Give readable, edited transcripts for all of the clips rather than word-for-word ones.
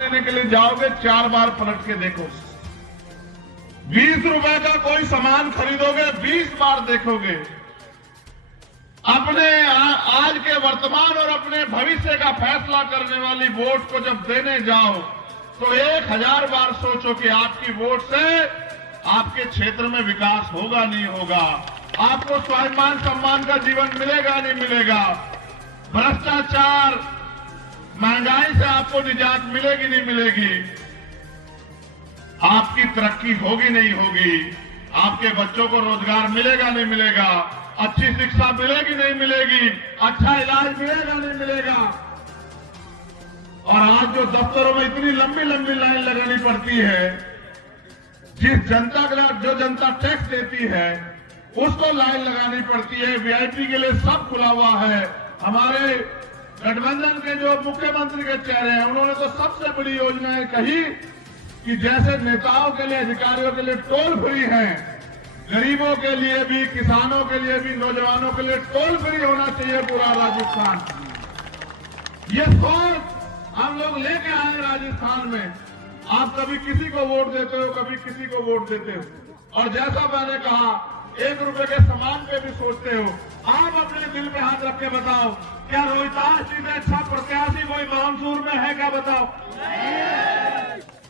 लेने के लिए जाओगे 4 बार पलट के देखो। 20 रुपए का कोई सामान खरीदोगे 20 बार देखोगे। अपने आज के वर्तमान और अपने भविष्य का फैसला करने वाली वोट को जब देने जाओ तो 1000 बार सोचो कि आपकी वोट से आपके क्षेत्र में विकास होगा नहीं होगा, आपको स्वाभिमान सम्मान का जीवन मिलेगा नहीं मिलेगा, भ्रष्टाचार महंगाई से आपको निजात मिलेगी नहीं मिलेगी, आपकी तरक्की होगी नहीं होगी, आपके बच्चों को रोजगार मिलेगा नहीं मिलेगा, अच्छी शिक्षा मिलेगी नहीं मिलेगी, अच्छा इलाज मिलेगा नहीं मिलेगा। और आज जो दफ्तरों में इतनी लंबी लंबी लाइन लगानी पड़ती है, जिस जनता के जो जनता टैक्स देती है उसको लाइन लगानी पड़ती है, वीआईपी के लिए सब खुला हुआ है। हमारे गठबंधन के जो मुख्यमंत्री के चेहरे हैं उन्होंने तो सबसे बड़ी योजनाएं कही कि जैसे नेताओं के लिए, अधिकारियों के लिए टोल फ्री है, गरीबों के लिए भी, किसानों के लिए भी, नौजवानों के लिए टोल फ्री होना चाहिए पूरा राजस्थान। ये सोच हम लोग लेके आए राजस्थान में। आप कभी किसी को वोट देते हो, कभी किसी को वोट देते हो, और जैसा मैंने कहा 1 रुपए के सामान पे भी सोचते हो। आप अपने दिल पे हाथ रख के बताओ, क्या रोहितास जी में अच्छा प्रत्याशी कोई मानसूर में है क्या? बताओ।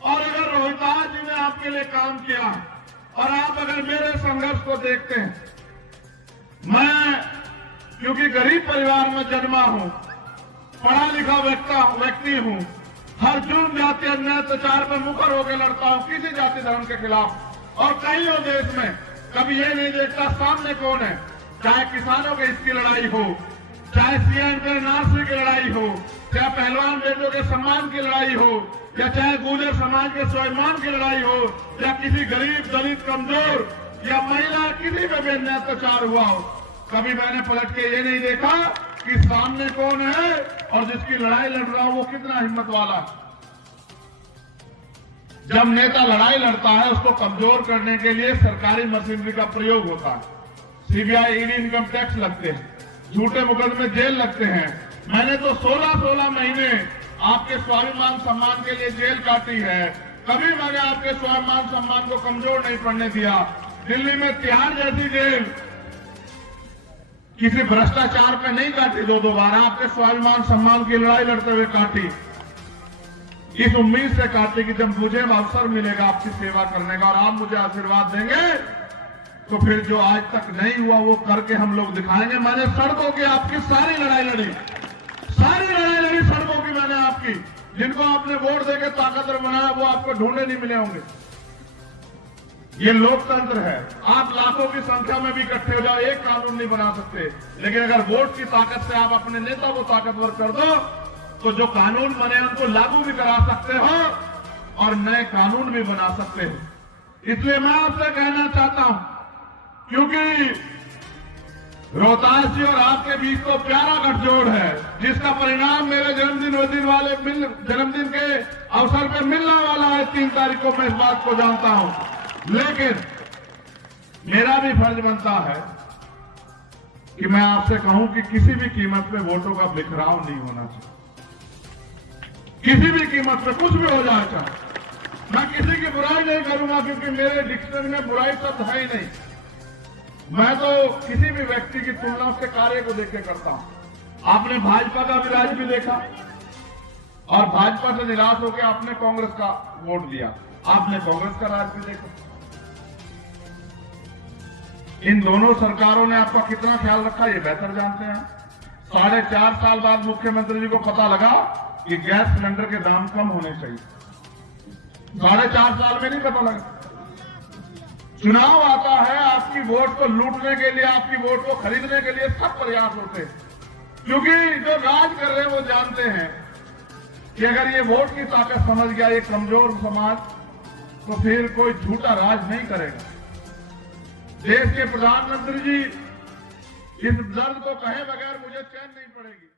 और अगर रोहितास जी ने आपके लिए काम किया और आप अगर मेरे संघर्ष को देखते हैं, मैं क्योंकि गरीब परिवार में जन्मा हूं, पढ़ा लिखा व्यक्ति हूं, हर जुर्म जाति अन्याय अत्याचार पर मुखर होकर लड़ता हूं किसी जाति धर्म के खिलाफ। और कहीं हो देश में कभी ये नहीं देखता सामने कौन है, चाहे किसानों के हित की लड़ाई हो, चाहे सीएम के एनआरसी की लड़ाई हो, चाहे पहलवान बेटों के सम्मान की लड़ाई हो, या चाहे गुर्जर समाज के स्वाभिमान की लड़ाई हो, या किसी गरीब दलित कमजोर या महिला किसी पे भी अन्याय अत्याचार हुआ हो, कभी मैंने पलट के ये नहीं देखा कि सामने कौन है और जिसकी लड़ाई लड़ रहा हो वो कितना हिम्मत वाला है। जब नेता लड़ाई लड़ता है उसको कमजोर करने के लिए सरकारी मशीनरी का प्रयोग होता है, सीबीआई, ईडी, इनकम टैक्स लगते हैं, झूठे मुकदमे जेल लगते हैं। मैंने तो 16 महीने आपके स्वाभिमान सम्मान के लिए जेल काटी है, कभी मैंने आपके स्वाभिमान सम्मान को कमजोर नहीं पड़ने दिया। दिल्ली में तिहाड़ जैसी जेल किसी भ्रष्टाचार पे नहीं काटी, 2 बार आपके स्वाभिमान सम्मान की लड़ाई लड़ते हुए काटी। इस उम्मीद से काटी कि जब मुझे अवसर मिलेगा आपकी सेवा करने का और आप मुझे आशीर्वाद देंगे तो फिर जो आज तक नहीं हुआ वो करके हम लोग दिखाएंगे। मैंने सड़कों की आपकी सारी लड़ाई लड़ी सड़कों की मैंने आपकी। जिनको आपने वोट देके ताकतवर बनाया वो आपको ढूंढे नहीं मिले होंगे। ये लोकतंत्र है, आप लाखों की संख्या में भी इकट्ठे हो जाओ, एक कानून नहीं बना सकते, लेकिन अगर वोट की ताकत से आप अपने नेता को ताकतवर कर दो तो जो कानून बने उनको लागू भी करा सकते हो और नए कानून भी बना सकते हो। इसलिए मैं आपसे कहना चाहता हूं, क्योंकि रोहतास जी और आपके बीच तो प्यारा गठजोड़ है, जिसका परिणाम मेरे जन्मदिन के अवसर पर मिलने वाला है 3 तारीख को। मैं इस बात को जानता हूं, लेकिन मेरा भी फर्ज बनता है कि मैं आपसे कहूं कि किसी भी कीमत पे वोटों का बिखराव नहीं होना चाहिए। किसी भी कीमत पे कुछ भी हो जाए, चाहे मैं किसी की बुराई नहीं करूंगा, क्योंकि मेरे डिक्शनरी में बुराई शब्द है ही नहीं। मैं तो किसी भी व्यक्ति की तुलना उसके कार्य को देख के करता हूं। आपने भाजपा का भी राज भी देखा और भाजपा से निराश होकर आपने कांग्रेस का वोट दिया, आपने कांग्रेस का राज भी देखा। इन दोनों सरकारों ने आपका कितना ख्याल रखा ये बेहतर जानते हैं। 4.5 साल बाद मुख्यमंत्री जी को पता लगा कि गैस सिलेंडर के दाम कम होने चाहिए। 4.5 साल में नहीं पता लगा। चुनाव आता है, आपकी वोट को लूटने के लिए, आपकी वोट को खरीदने के लिए सब प्रयास होते हैं, क्योंकि जो राज कर रहे हैं वो जानते हैं कि अगर ये वोट की ताकत समझ गया ये कमजोर समाज, तो फिर कोई झूठा राज नहीं करेगा। देश के प्रधानमंत्री जी इस दर्द को कहे बगैर मुझे चैन नहीं पड़ेगी।